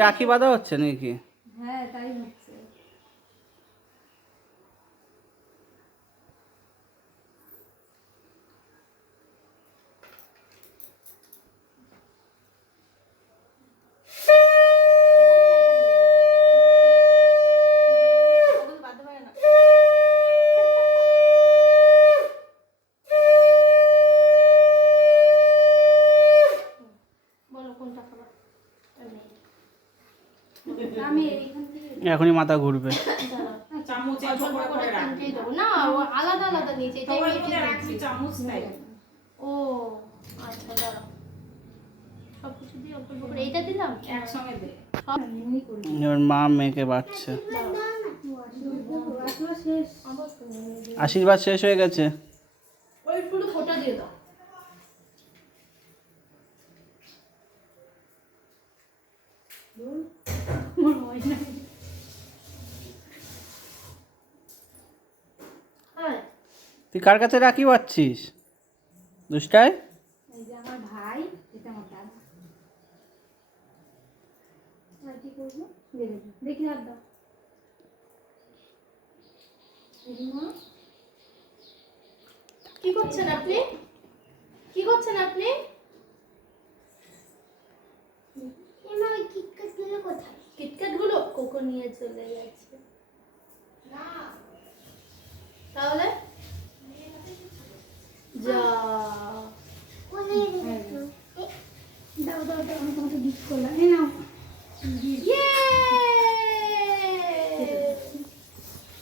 রাখি বাঁধা হচ্ছে নাকি? হ্যাঁ তাই হচ্ছে। এখনই মাথা ঘুরবে। না আলাদা আলাদা নিচে চামচ তাই। ও আচ্ছা দাঁড়াও, সবকিছু দিয়ে অল্প অল্প করে এইটা দিলাম একসঙ্গে দে। এবার মা মেয়েকে বাঁচছে। আশীর্বাদ শেষ হয়ে গেছে। ওই ফুল ফোঁটা দিয়ে দাও। তুই কার কাছে রাখি বাঁধছিস দুষ্টায়? এই যে আমার ভাই, এটা আমার দাদা। আর কি করবো দেখি, হাত দাও। কি করছেন আপনি? কি করছেন আপনি? কিটক্যাট গুলো কোকো নিয়ে চলে গেছে। তাহলে